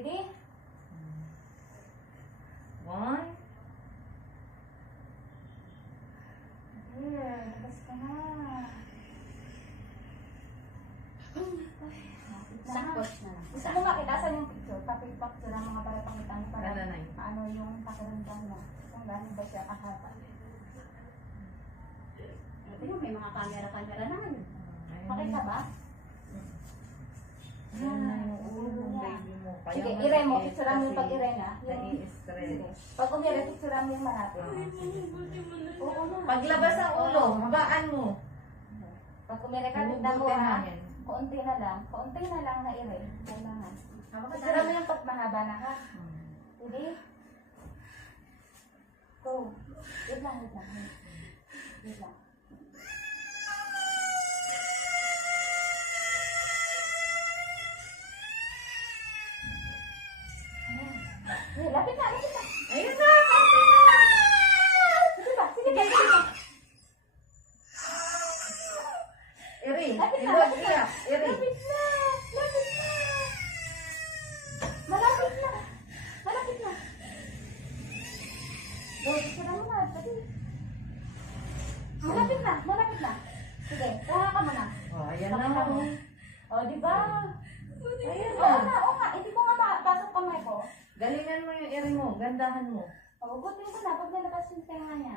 Ready? 1. Here, labas ka na. Isang coach na lang. Gusto mo makita saan yung picture? Picture ng mga para pakita mo para Nanay. ano yung pakiramdam mo. Kung gano'n ba siya kahaba. Ito may mga camera na. Makita ba? Yan na yung ulo ng baby mo. Kaya Sige, malaki i-re mo. Picture mo yung kasi pag-i-re na. nai-stress. Pag umire, picture mo yung malapit. Oo na. Paglabas ang ulo, habaan mo. Pag umire ka, tignan mo Hugutin ha. namin. Kaunti na lang na i-re. Kailangan. Hawak ka Picture mo na. yung pag mahaba na ha. Ready? Go. Wait lang. Wait lang. Ayan. Lapit na. Ayun na, konti na. Sige ba? Sige ba? Iri, Lapit na. iwag iya. Iri. Lapit na. Malapit na. Go, picture mo na. Dali. Malapit na. Sige, taha ka muna. Oh, ayan Pakita na. mo. O, di ba? Ayan Oo na. nga. Hindi ko nga makapasok kamay ko. Galingan mo yung iri mo. Gandahan mo. Hugutin ko na pag nalakas yung tenga niya.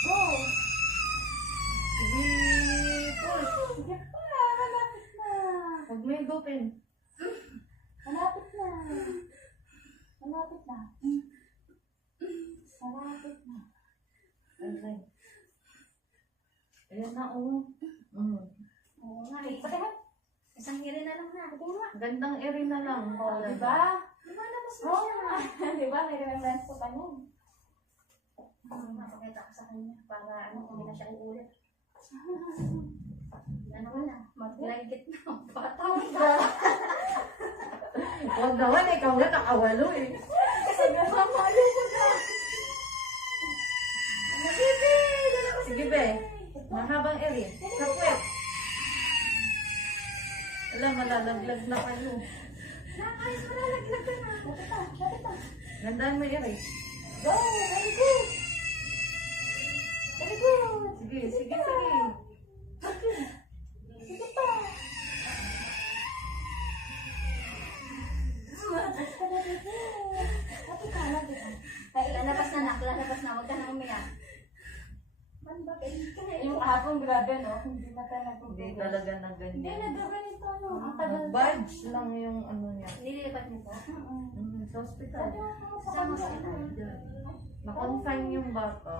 Go! Sige, push. Sige pa, malapit na. Huwag mo higupin. Malapit na. Okay. Ayan na, oh. Oo nga Okay, eh. pati mo. Isang hiri na lang na. Gandang iri na lang. O, di ba? Lumalabas na Oo siya. nga. Di ba? May remembrance ko pa niyan. Mapakita ko sa kanya para hindi na siya uulit. Ano ka na? Mag-like it na. Patawad ka. Huwag naman, ikaw nga nakawalo eh. Kasi namamalo ko na. Sige, be. Mahabang iri. Kapwet. Alam, malalaglag na kayo. Nakayos mo na. Laglag ka na. Lapit na. Gandaan mo iri. Go! Very good! Very good! Sige, sige. Sige pa! Basta na dito. Lapit na. Lalabas na nak. Lalabas na. Huwag ka na umiyak. Man ba kayo? Yung hapon grabe no? Hindi na tayo Hindi nagpupugas. talaga na Hindi na ganyan. ganito no? Ang tagal. Badge lang yung ano niya. Nililipat mo po? Sa hospital. Sabi mo sa Sa hospital. kanya. Na-confine yung bata.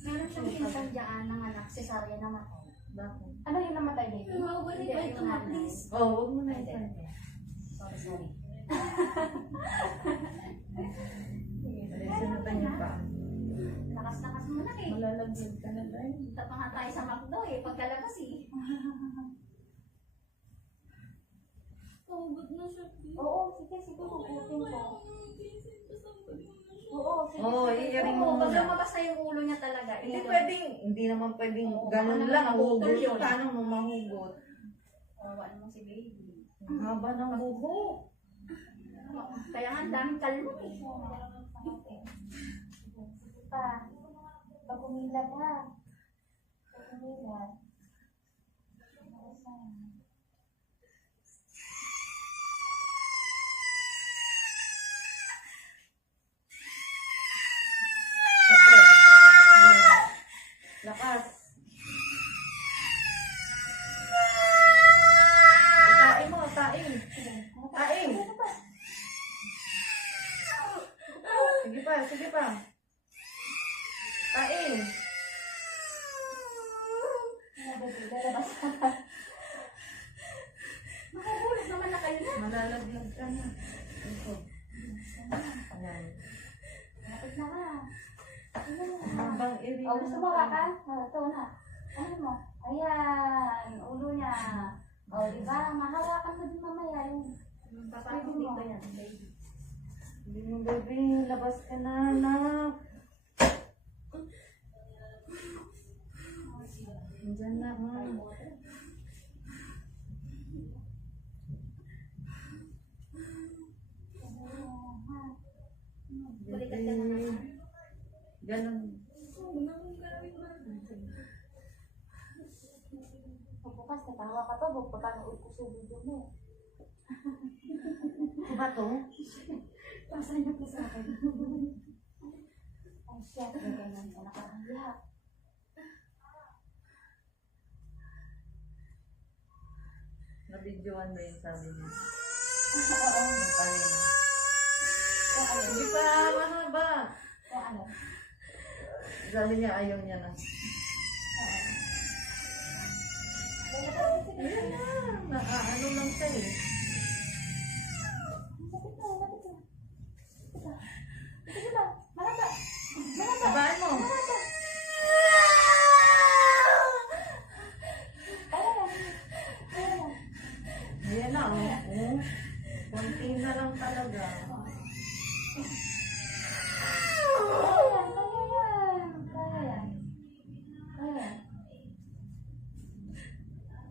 Meron siyang pinsan dyan ng anak. Cesarean naman. Bakit? Ano yung namatay baby? Hindi, yung nanay. Oh, huwag mo na isan. Sorry. Alisin niyo pa. Lakas-lakas mo na eh. Malalagyan ka na dahil. Punta pa nga tayo sa McDo eh. Pagkalabas eh. Oo, sige. Hugutin ko. Oo, sige. Oo, i-ring mo Pag muna. lumabas na yung ulo niya talaga. Hindi naman pwedeng ganun lang. Hugot yung paano mo mahugot. Kawawa naman si baby. Ang haba ng buho. Kaya nga, ang daming kalmo eh. Sige pa. Pag umilag ha. Pag umilag. Lakas. Tain mo, tain. Tain. Sige pa. Tain. Lalabas ka. Makahulog naman na kayo na. Malalaglag ka na. Ito. Ayan. Lapit na ka. Habang iri O, gusto mo hawakan? Ito na. Ano mo? Ayan. Ulo niya. O, diba? Mahawakan mo din mamaya yung... Papatong dito yan, baby. Hindi mo, baby. Labas ka na, anak. Diyan na, ha. Balikat ka naman. Ganon. Bukas natawa ka pa, pagpapanood ko sa video mo. Ano ba to? Pasan niyo po sa akin. Ay, shit. May ganyan ka nakakahiya. Nabidyoan ba yung sabi niya? Oo. Yung kanina. Yung ano? Hindi pa, ano ba? Yung ano? Sabi niya ayaw niya na. Oo. Ayan na. Ano lang siya eh. Lapit na, lapit na. Lapit na. Lapit na. Malata. Malata. Abaan mo. Malata. Kaya lang. Kaya lang. Ayan na. Oh. Konti na lang talaga. Kaya yan. Kaya yan.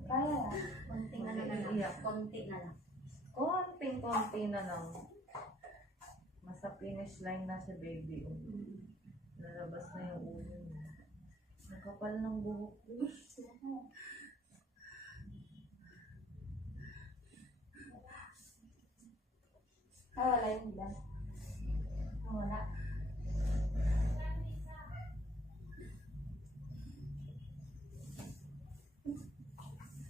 Kaya yan. Konti na lang. Iiyak. Konti na lang. Konting-konti na lang. Masa finish line na si baby. Oh. Nalabas na yung ulo niya. Nakapal ng buhok. Wala yung ilan. Wala.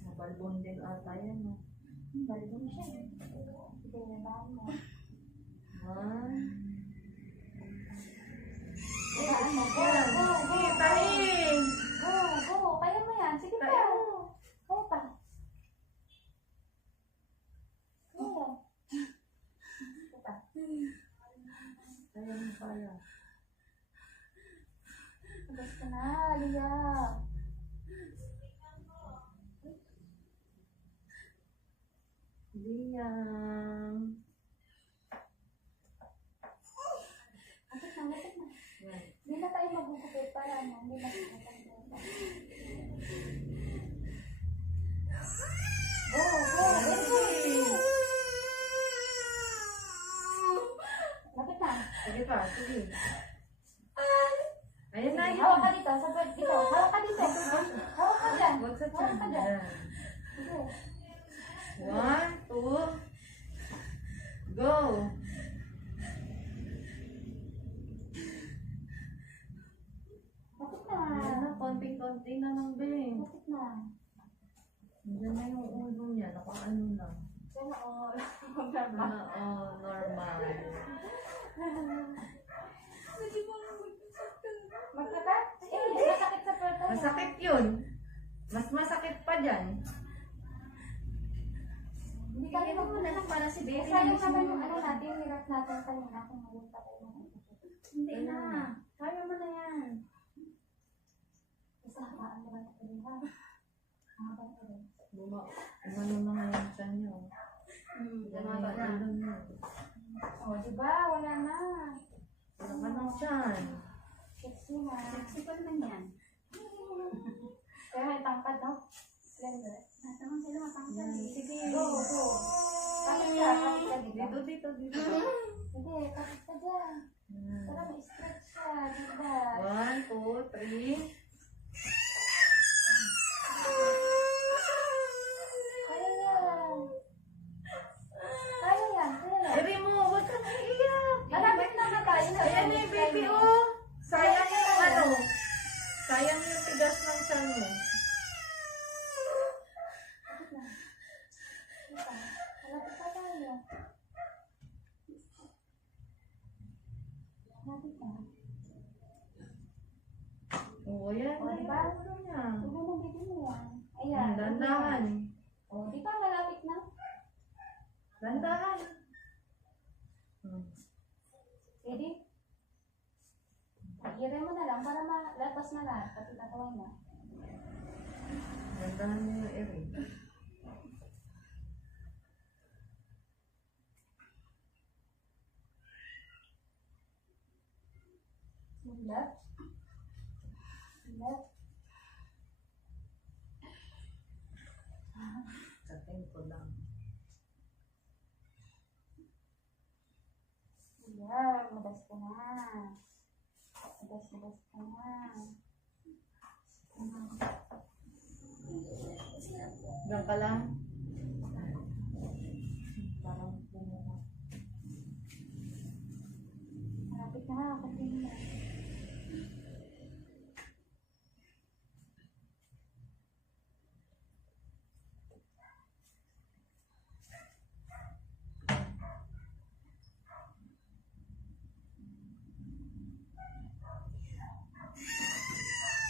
Nabalbon din ata yan. No? Balbon siya. Pinabaan mo. Ah. Pinabaan mo. Go, Yan. go, go. Sige, tahin! Go, go. Kaya mo yan. Sige pa. Kaya mo. Kaya pa. Kaya. Sige pa. Kaya mo pala. Basta na, Lia. Liyang. Lapit na, lapit na. Yan. Hindi na tayo magugupit para ano. Hindi na tayo magugupit. Go, go. Very good. Lapit na. Sige pa, sige. Ayan na, yun. Hawak ka dito, sa bed dito. Hawak ka dito. Hawak ka dyan. Huwag sa Hawak ka tiyan. dyan. Yan. Sige. 1, 2, go! Lapit na. Ayan na, konting-konti na lang, Ben. Lapit na. Diyan na yung ulo niya, nakaano na. Sana all. Normal. Magkakat? Eh, masakit sa puerta. Masakit yun. Mas masakit pa dyan. Hindi ka rin Mo na lang para si baby. Sayang naman yung ano natin, yung hirap natin kanina kung ngayon pa tayo Hindi na. Kaya mo na yan. Isa, haan naman ako rin ha. Habang ko rin. Umano na nga yung tiyan niyo. Tumaba na. Ulo niyo. O, diba? Wala na. Wala ka ng tiyan. Sexy na. Sexy pa naman yan. Kaya may tangkad, no? Slender. Nasa naman sila matangkad. Sige. Go, go. Kapit ka dito. Dito. Hindi, kapit ka dyan. Para may stretch siya, diba? 1, 2, 3. Kaya yan. Kaya yan, kaya yan. Eri mo, huwag kang iiyak. Malapit na ba tayo? Ayan na yung baby, oh. Sayang yung ano. Sayang yung tigas ng tiyan mo. Kapit na. Malapit pa tayo. Malapit na. Oo, yan. O, na diba? yung ulo niya. Huwag mo bigyan mo yan. Ayan. Dandahan. O, di ba malapit na? Dandahan. Ready? Hira mo na lang para malapas na lahat. Pati nataway na. Dandahan niyo yung Eri. Left. Left. Sa tempo lang. Ayan, madas ka na. Labas ka na. Diyan ka lang. Parang bumuha. Malapit na, continue na.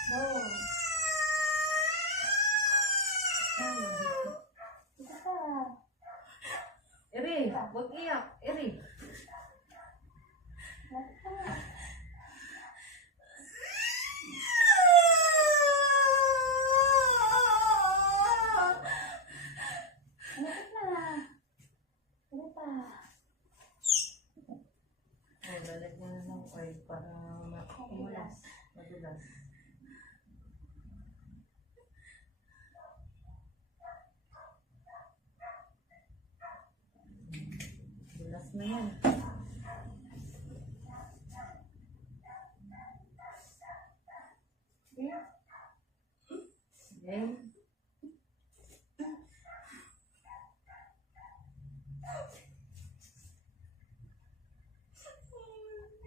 Go. Ito pa. Eri, huwag iyak. Eri. Malapit na. Malapit na. Ito pa. Oh, lalagyan na ng oil para Madulas. madulas. Dulas na yan. Okay.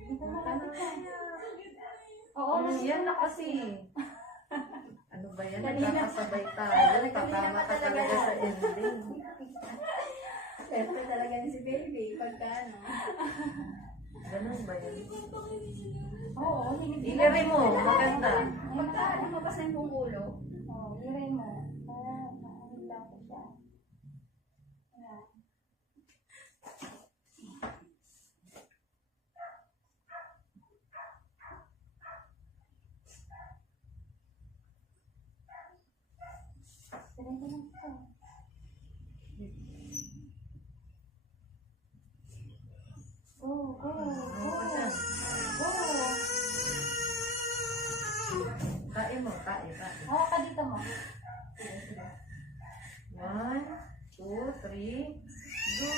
Ito malapit na. Oo, Yan na kasi. Ano ba yan? Kanina. Nagkakasabay tayo. Tatama ka talaga sa ending. Siyempre talaga ni si baby. Pagka ano. Ganun ba yan? Oo, hindi. Iliri mo. Maganda. Pagka ano, mabasa yung buong ulo. Oo, ilagay mo. Para maahila ko siya. Ayan. Ganito lang ito. Go, go, Ano go. ka dyan? Go. Kain mo. Kain. Hawak ka dito mo. 1, 2, 3, go!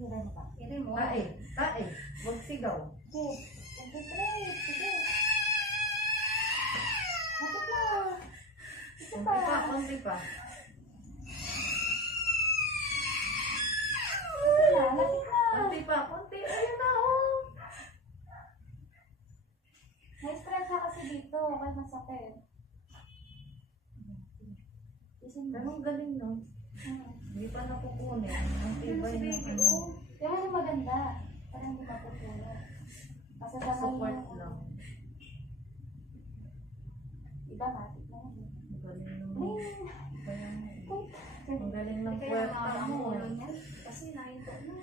Ilagay mo pa. Iri mo. Kain. Kain. Huwag sigaw. Sige. Concentrate. Sige. Lapit na. Ito Konti pa. pa. Konti pa. Ito na. Lapit na. Konti pa. Konti. Ayun na, oh. Na-stress na kasi dito. Kaya masakit. Isin mo. Ganun galing, no? Hindi pa napupunin. Ang tibay Si na. baby, oh. Yung ano maganda. Parang hindi mapupuno. Masasakal Support mo. lang. Iba matik na yun. Ang galing ng... Ring. Ang galing ng Kaya puwerta mga mo. ulo niya. Kasi nahinto na.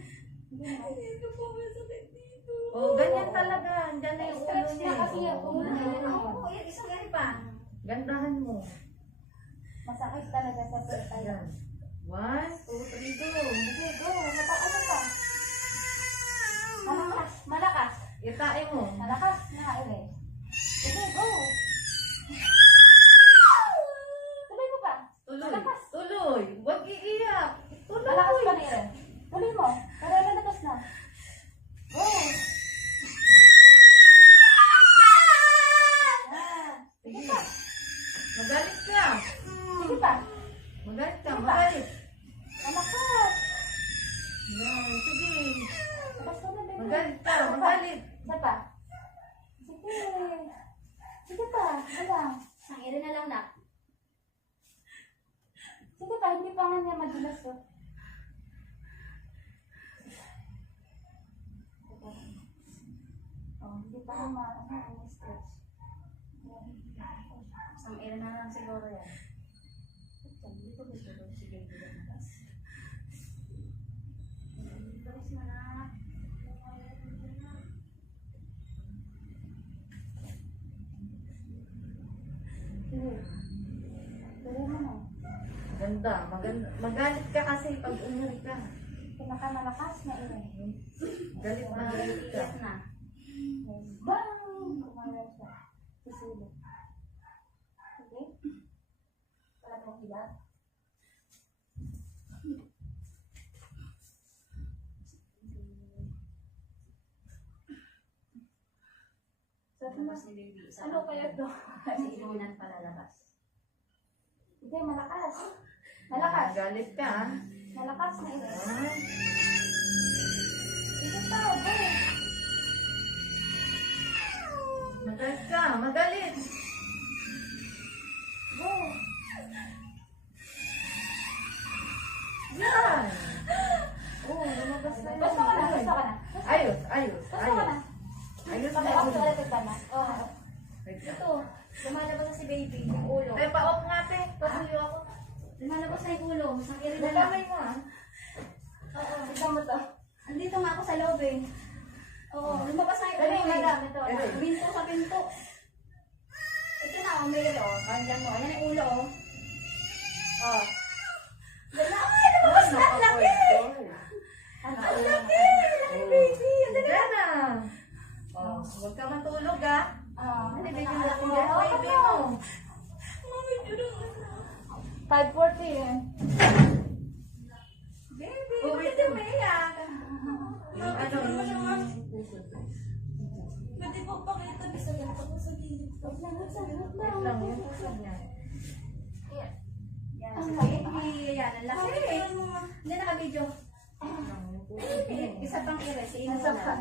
Hindi na. Ito po, masakit dito. Oh, ganyan talaga. Diyan na yung ulo Stretch niya. niya kasi yung ulo niya. Yan ang Oo, isang gani pa. Gandahan mo. masakit talaga sa puwerta yan. Ayan. 1, 2, 3, go. Sige, go. Ano pa? Malakas. Malakas. Itain mo. Malakas na, Ere. Sige, go. Tuloy mo pa. Tuloy. Malakas. Tuloy. Huwag iiyak. Tuloy. Malakas pa ni Ere. Tuloy mo. Para lalabas na. Go. Yan. Sige. Magalit ka. Sige pa. Magalit ka. Ano ba? Magalit. Malakas. Yan. Sige. Labas ka na, bebe. Magalit ka. Magalit. Isa pa. Sige. Sige pa. Alam. Ang iri na lang na. Sige pa. Hindi pa nga niya madulas. Oh. Oh, hindi pa nga ma-stretch. Ang iri na lang siguro yan. Dito ba ito? Sige, dito bukas. Bilis mo na. Sige. Tuloy mo na. Ganda. Maganda. Magalit ka kasi pag umuri ka. Pinakamalakas na ilan. Galit na galit ka. Iyak na. Bang! Kumala siya. Susulit. Okay? Wala pong ilat. Lalabas ni baby. Isa Ano kaya to? Kasi inunan palalabas. Hindi, malakas. Malakas. Galit ka, ha? Malakas na ito. Ah. Ito tao, boy. Magalit ka, magalit. Go. Yan. Oh, lumabas na yun. Basta ka na, basta ka na. Ayos, ayos, Basta ka na. ayos. Ayos na Okay, yun. okay, ulit ka na. Oh. Wait lang. Ito, lumalabas na si baby, yung ulo. Ay, pa-off nga, te. Patuyo ako. Lumalabas na yung ulo, masakirin na lang. Nakamay mo, ha? Oo, Tignan mo to. andito nga ako sa loob eh. Oo, lumabas na yung Dali, ulo eh. madam, ito. Dali. Pinto sa pinto. Ito na, oh, Mary, oh. Andyan mo. Ayan yung ulo, oh. Oh. Ganda. Ay, lumabas na! Ang laki! Ano? Ang laki! Ang baby! Ang dali. Diyan na. Oh, huwag ka matulog, ha? Ah, Ano, ito baby na, mo? anak mo. Yes, baby mo. Mami, tulong. 5:40 eh. Baby, Oh, bakit wait. umiyak? Yung ano, yung puso. Pwede po pakita bisa ganito ko sa gilid. Wait lang, wait lang, wait Wait lang, yung puso niya. Yan, Ang si laki. baby. Yan, ang laki. Hindi naka-video. Wait lang, yung puso niya. Isa pang ire, si Ino Nasa na. pan.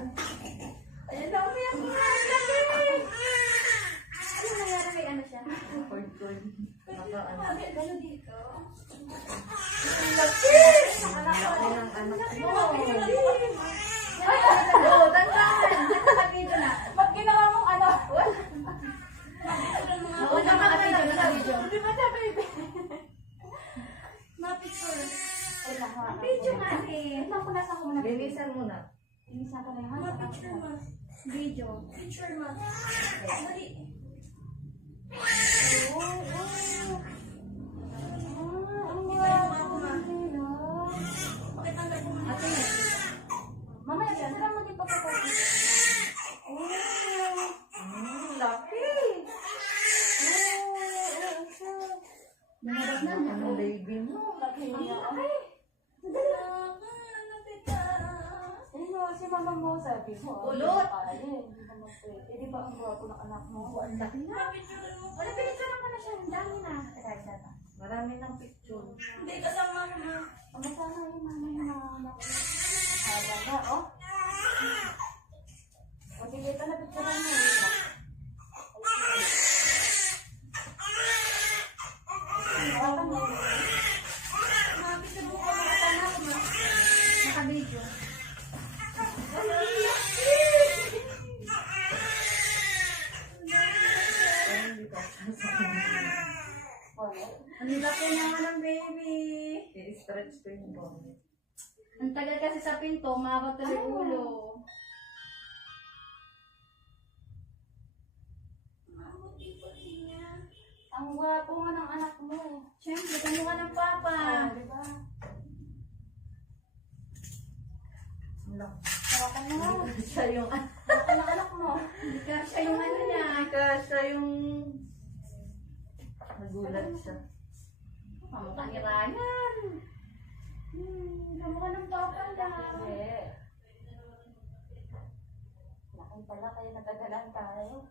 Ayun na, umiyak mo. Ang laki. Ano nangyari may ano siya? Cord. Naka, ano. Mami, ano dito? Ang laki ng anak mo. Oh, tandaan. Naka-video na. Ba't ginawa mong ano? Oo, naka-video, naka-video. Di ba siya, baby? Ma-picture. Wait lang, ha? Video nga eh. Wait lang, punasan ko muna. Linisan mo na. Linisan ko na yung hanap. Ma-picture ma. Video. Picture ma. Dali. Oh, oh. Pakitanda ko ma. Ate, Mamaya, sasara mo din pagkakasip. Oh. Laki. lumabas na. Ano, baby mo? Laki niya. Si mama mo sabi mo. Kulot. Ay, hindi naman pwede. Di ba ang gwapo ng anak mo? Ang laki na. Wala, pinicture mo na siya. Ang dami na. Marami ng picture. Hindi, kasama ko ma. Ang masama yung mama yung mga anak mo. Haba na, oh. O, sige, ito na picturean mo. Hawakan mo. Ma-picture mo ko mga anak ma. Naka-video. Wala. Ang laki naman ng baby. I-stretch ko yung bone. Ang tagal kasi sa pinto, umabot tuloy Ano? ulo. Ang gwapo nga ng anak mo. Siyempre, kamukha ng papa. Ah, di ba? Ang laki. Hawakan mo nga. Siya yung Hawakan ng anak mo. Hindi ka siya yung ano niya. siya yung nagulat siya. Kamukha ni Ryan. Kamukha ng papa lang. Hindi. Laki pala kayo natagalan tayo.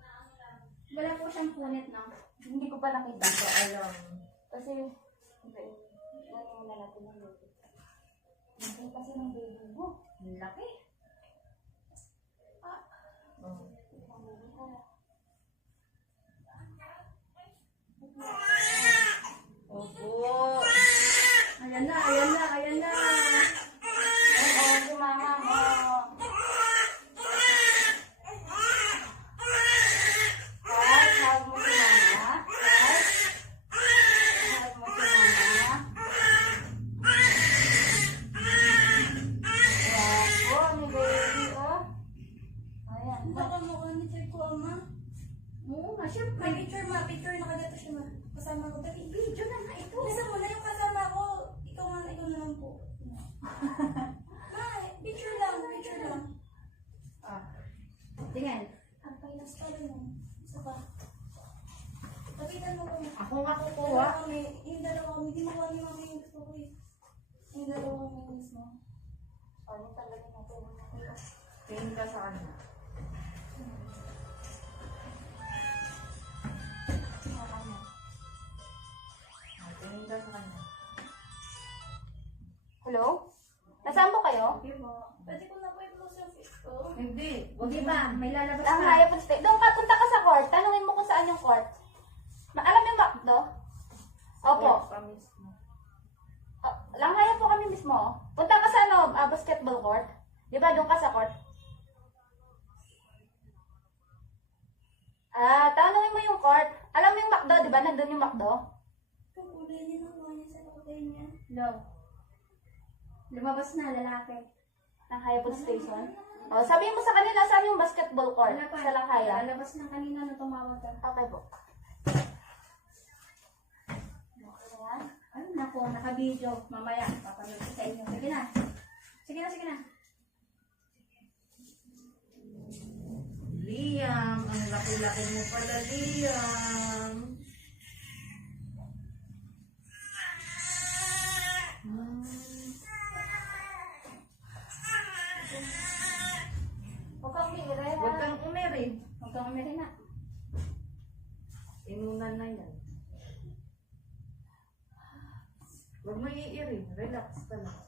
Wala po siyang punit, no? Hindi ko pa nakita. Hindi ko alam. Kasi, hindi. Ano muna natin ng baby. Hindi kasi ng baby mo. Ang laki. Oh. Ang baby ka. Opo. Ayan na, ayan na, ayan na. Oo, si mama mo. Right, hug mo si mama. Right. Hug mo si mama. Wow, ni baby, oh. Ayan. Kamukha ni Chico, ama. Oo nga, syempre. Picture ma, picture nakagato siya ma. Kasama ko. Dali, video na nga ito. Bisa mo na yung kasama ko. Ikaw na lang po. Ma, picture lang, picture lang. Ah. Tingnan. Ang pailas pa rin mo. Isa pa. Tapitan mo kami. Ako nga kukuha. Yung dalawa kami, di mo kami mami yung gusto ko eh. Yung dalawa kami mismo. Ano talaga natin ang nakita? Tingin ka sa kanya. Hello? Nasaan po kayo? Okay po. Pwede ko na po i-close yung face ko. Hindi. Hindi pa, may lalabas Ang pa. haya po stay. Doon ka, punta ka sa court. Tanungin mo kung saan yung court. Alam yung McDo? Opo. Kami mismo. Langhaya po kami mismo. Punta ka sa basketball court. Di ba doon ka sa court? Tanungin mo yung court. Alam mo yung McDo, di ba? Nandun yung McDo? Ang kulay niya ng mga niya sa kulay niya. Hello. Lumabas na, lalaki. Langhaya po station. Sabihin mo sa kanila, saan yung basketball court? Wala pa. Sa Langhaya. Lalabas na kanina na tumawag ka. Okay po. Ayan. Ay, naku, naka-video. Mamaya, papanood ko sa inyo. Sige na. Sige na, sige na. Liam, ang laki-laki mo pala, Liam. Huwag kang bigre, Huwag ha? kang umiri. Huwag kang umiri na. Inunan na yan. Huwag mo iiri. Relax ka lang.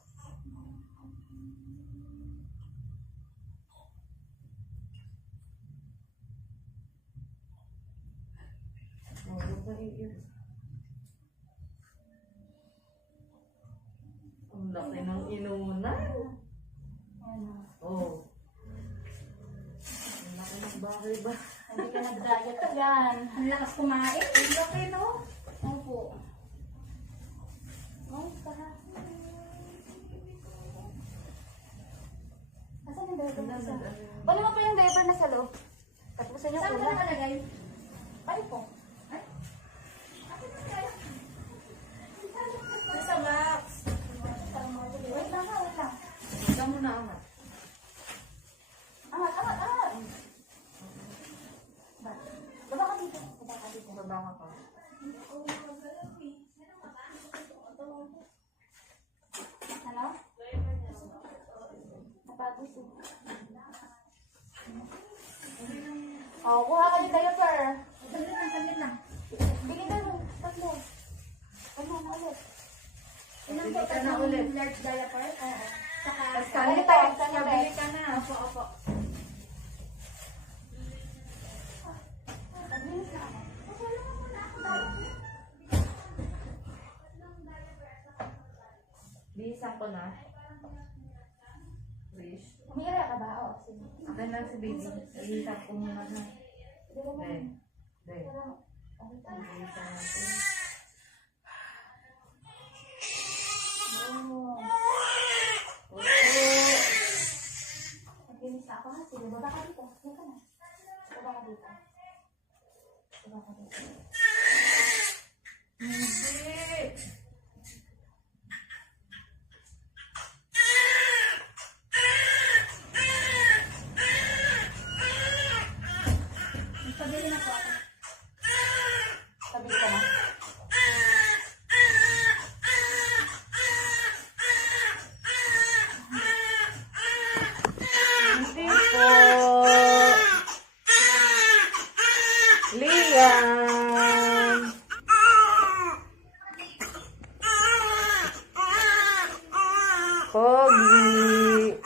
Huwag mo iiri. Ang laki ng inunan. Ayan. Oh. Ang laki ng bakal ba? Hindi ka nag-diet yan. Ang lakas kumain. Ang laki, no? Opo. Oh, para. Asan yung diaper na sa? Kunin mo po yung diaper na sa loob. Tapusin niyo Saan po. ka nakalagay? Ay po. Nasa box. Wait lang ha, wait lang. Ikaw mo na angat. Angat, angat, angat. Baba ka dito. Baba ka dito. Baba ka pa. Ano? Napagos eh. Oh, kuha ka yung diaper. Saglit lang, saglit lang. Bigyan na mo. Tatlo. Ano na ulit? Ilang Bili po ka na tatlong ulit. large diaper? Oo. Saka, Sanitex, Pabili sanitex. ka na. opo, opo. Maglinis na ako. Bihisan ko na. Wish. Umiira ka ba? Oo, sige. Akin lang si baby. Bihisan ko muna na. Dito mo. Then. Then. Dito. Bihisan natin. Oh. Opo. Maglinis na ako ha. Sige, baba ka dito. Sige ka na. Baba ka dito. Baba ka dito. Hindi. Pabili na po ako. Tabi ka na. Hindi po. Liam. Pogi.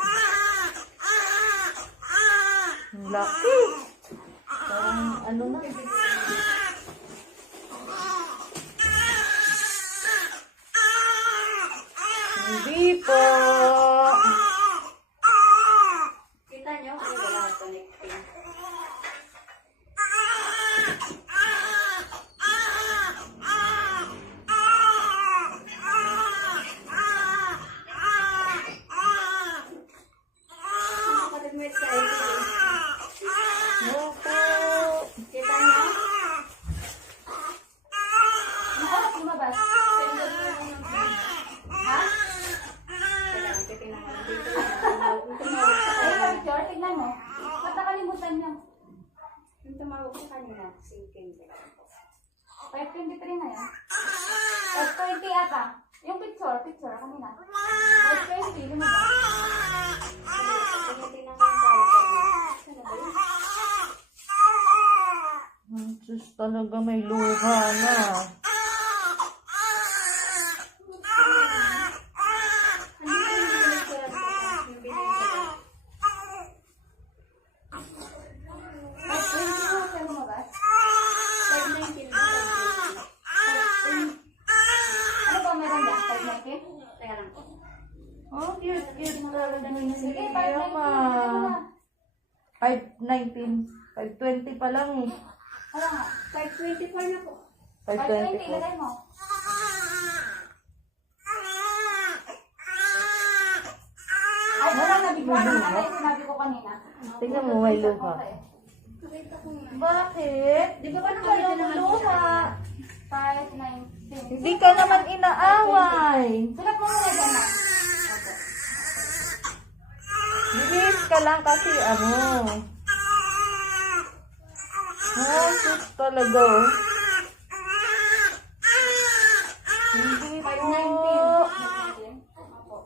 Ang laki. Parang ano na. Hindi po. Kita niyo? Ay, wala akong connecting. Kapatid mo sa ID. Opo. Kita niyo? Ang oras lumabas. Ha? Kailangan titingnan ko lang dito. Tumawag sa Ay, kanina. picture. Tignan mo. Ba't nakalimutan niya? Yung tumawag sa kanina, sinking. 5:23 na yan. 5:20 ata. Yung picture kanina. 5:20, lumabas. Tinitingnan ko yung tawag. Ano ba yun? Ang Diyos talaga may luha na. Ano Teka lang. Oh, cute talaga ni Sige, Liam 519 ah. na. 519. 520 pa lang eh. Wala nga. 524 na po. 520, 520 po. ilagay mo. Ay, wala na. Di ko alam na yung sinabi ko kanina. Tingnan mo, may luha. Nakita ko nga. Bakit? Di ba ba Ano nakita yung naman luha? 519. Hindi ka naman inaaway. Sulat mo muna dyan na. Bilis ka lang kasi ano. Oh, sus talaga oh. Hindi po. 519. Opo.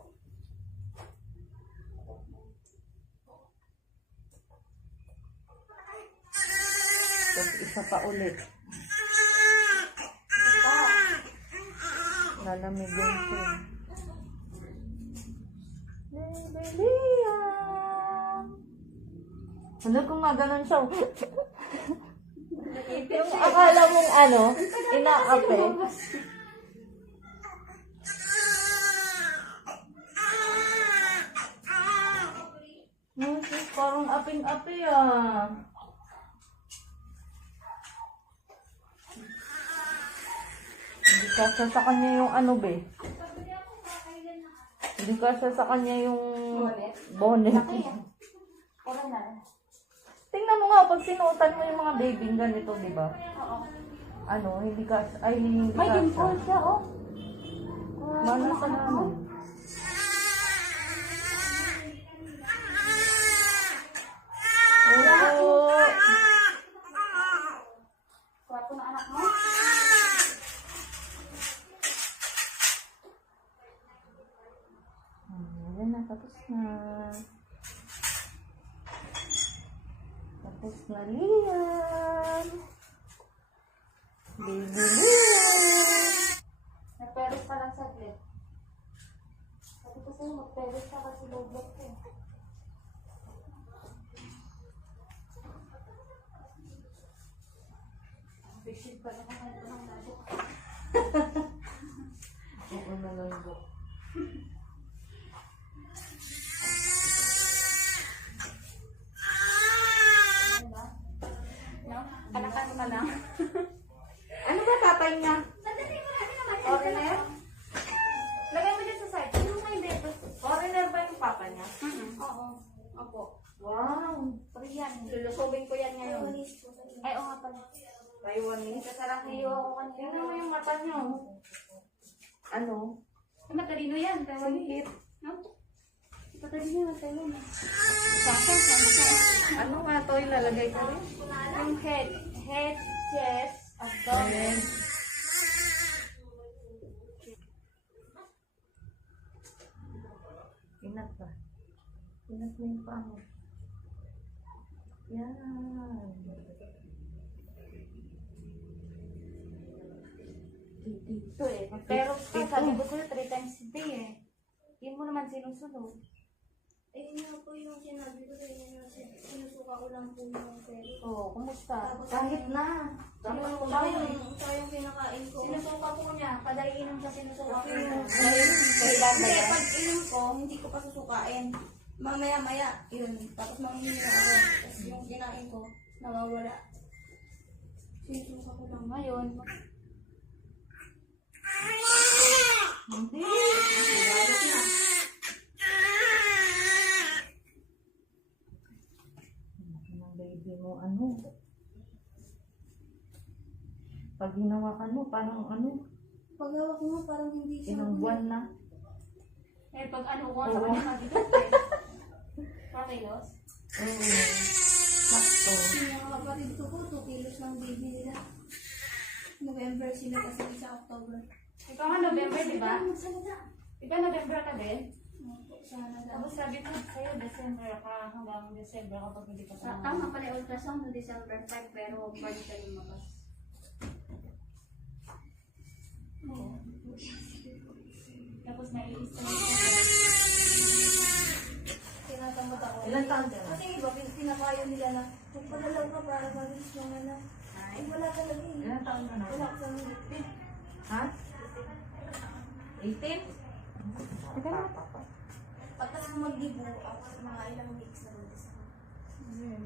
Tapos isa pa ulit. Lalamigin ko. Baby Liam. Ano kung maganon siya? Yung akala mong ano, inaape. Sis, parang aping-api ah. Hindi kasi sa kanya yung ano be. Hindi kasi sa kanya yung bonnet. Laki yan. Puro na. Tingnan mo nga, pag sinuotan mo yung mga baby ganito, di ba? Oo. Ano, hindi ka, ay hindi May ka. dimple siya, oh. Mana sa naman. Oo. Kwarto na anak mo. Ayan na, tapos na. Tapos na Liam. Baby Liam. Nagperes ka lang saglit. Sabi ko sa'yo, magperes ka kasi low-blood ko. Bishop pa naman ito ng nabo. Oo na lang po. Ano? No? Kanakan mo na lang. Ano ba tatay niya? Foreigner? Lagay mo dyan sa side. Ano mo yung bebe? Foreigner ba yung papa niya? Oo. Opo. Wow. Pero yan. Lulusubin ko yan ngayon. Ay, oo nga pala. Taiwanese. Kasarang hiyo ako kanina. Tingnan mo yung mata niya. oh. Ano? Ay, matalino yan. Singkit. No? Matalino yan. Matalino. Ano nga to ilalagay ko rin? Yung head, chest, abdomen. Inat ba? Inat mo yung paa mo. Yan. Dito eh. Pero sabi ko sa'yo 3 times a day eh. Hindi mo naman sinusunod. Ayun nga po yung sinabi ko sa inyo na sinusuka ko lang po yung pera. Oo, kumusta? Kahit na. Sinusuka ko eh. Ito yung kinakain ko. Sinusuka po niya. Kada inom siya sinusuka ko. Kailan ba Hindi, yan? pag inom ko, hindi ko pa susukain. Mamaya-maya, yun. Tapos manghihingi ako. Tapos yung kinain ko, nawawala. Sinusuka ko lang. Ngayon, Hindi. Galit na. Ang baby mo, ano? Pag hinawakan mo, parang ano? Pag hawak mo, parang hindi siya. Ilang buwan na. Eh, pag ano ko, sa Oo. kanya mabigat eh. Pakilos. Oo. Sakto. Yung mga kapatid ko po, 2 kilos ng baby nila. November sila kasi sa October. Ikaw nga November, di ba? Magsalita. Ikaw November ka din? Sana daw. Tapos sabi ko sa'yo, December ka hanggang December kapag hindi ka pa Tama pala yung ultrasound no December 5 pero birth ka lumabas. Tapos naiisa na Tinatamad ako. Ilan taon ka na? Kasi iba, pinakayo nila na, magpadalaw ka para malis yung anak. Ay, wala talaga eh. Ilan taon ka na? Wala ko sa mga Ha? 18? Teka na. Pagkas ko mag-dibu, mga ilang weeks na rin.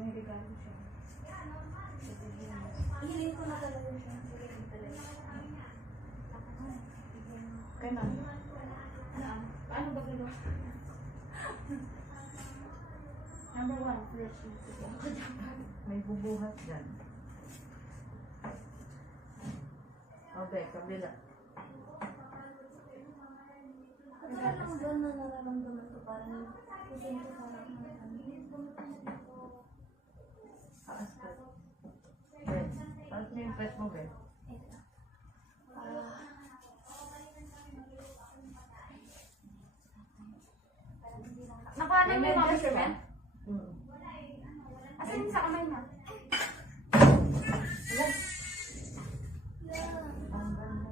May regalo siya. Ihilin ko na talaga siya. Ihilin talaga. Kaya Paano ba gano'n? Number 1, fresh. may bubuhat dyan. Okay, kabila. Matagal lang doon na nararamdaman ko parang kusin ko parang Taas ka. Okay. Taas mo yung press mo, Ben. Nakaano mo yung mga medyas measurement? Hmm. Asan yung sa kamay niya? Ang ganda.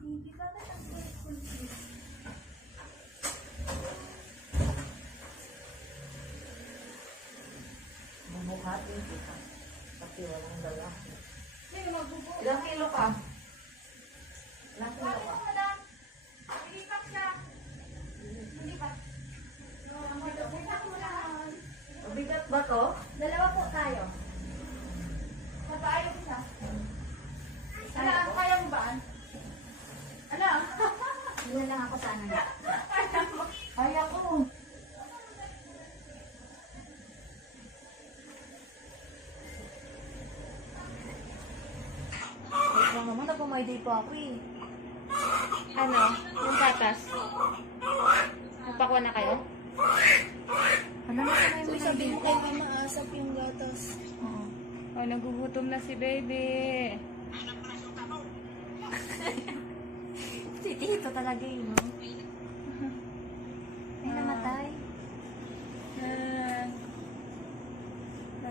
hindi ka na ang kusin. Bubuhatin kita. Kasi walang dala. Sino magbubo? Ilang kilo ka? Ilang kilo ka? Ilipat siya. Ilipat. Ilipat mo lang. Mabigat ba to? Dalawa po tayo. Napaayo ko siya. Ano, kaya mo ba? Ano? Yun lang ako sana. Kaya ko. Wait lang naman, napumayday pa ako eh. Ano? Yung gatas? Magpakuha na kayo? Ano na ka So sabi mo kay mama, asap yung gatas. Oh, nagugutom na si baby. Titito talaga yun, no? Ay, namatay.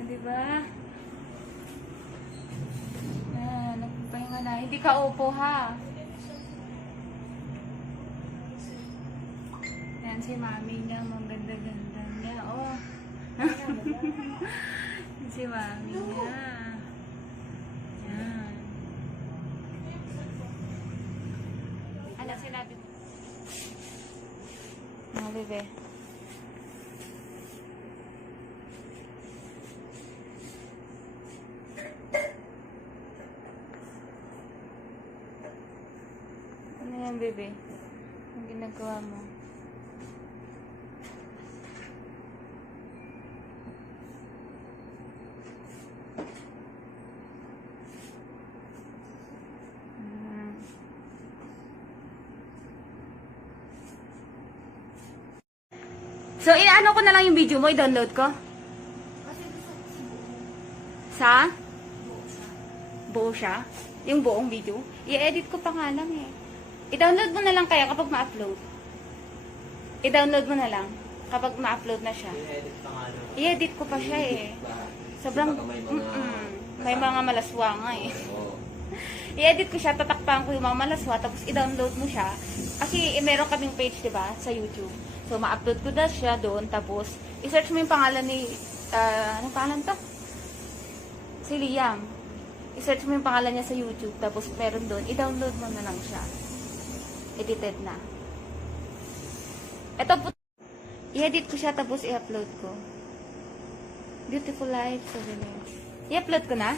Diba? Nagpapahinga na. Hindi ka upo, ha? Yan si mami niya. Ang ganda-ganda niya. Oh. Si mami niya. Yan. Ano sinabi mo? Mga bebe. Ano yan, bebe? Ang ginagawa mo? So, ano ko na lang yung video mo, i-download ko? Sa? Buo siya? Yung buong video? I-edit ko pa nga lang eh. I-download mo na lang kaya kapag ma-upload. I-download mo na lang kapag ma-upload na siya. I-edit ko pa siya eh. Sobrang, may mga malaswa nga eh. I-edit ko siya, tatakpan ko yung mga malaswa, tapos i-download mo siya. Kasi meron kaming page, diba, sa YouTube. So, ma-upload ko na siya doon, tapos i-search mo yung pangalan ni, anong pangalan to? Si Liam. I-search mo yung pangalan niya sa YouTube, tapos meron doon, i-download mo na lang siya. Edited na. Ito po, i-edit ko siya, tapos i-upload ko. Beautiful life, sabi niya. I-upload ko na?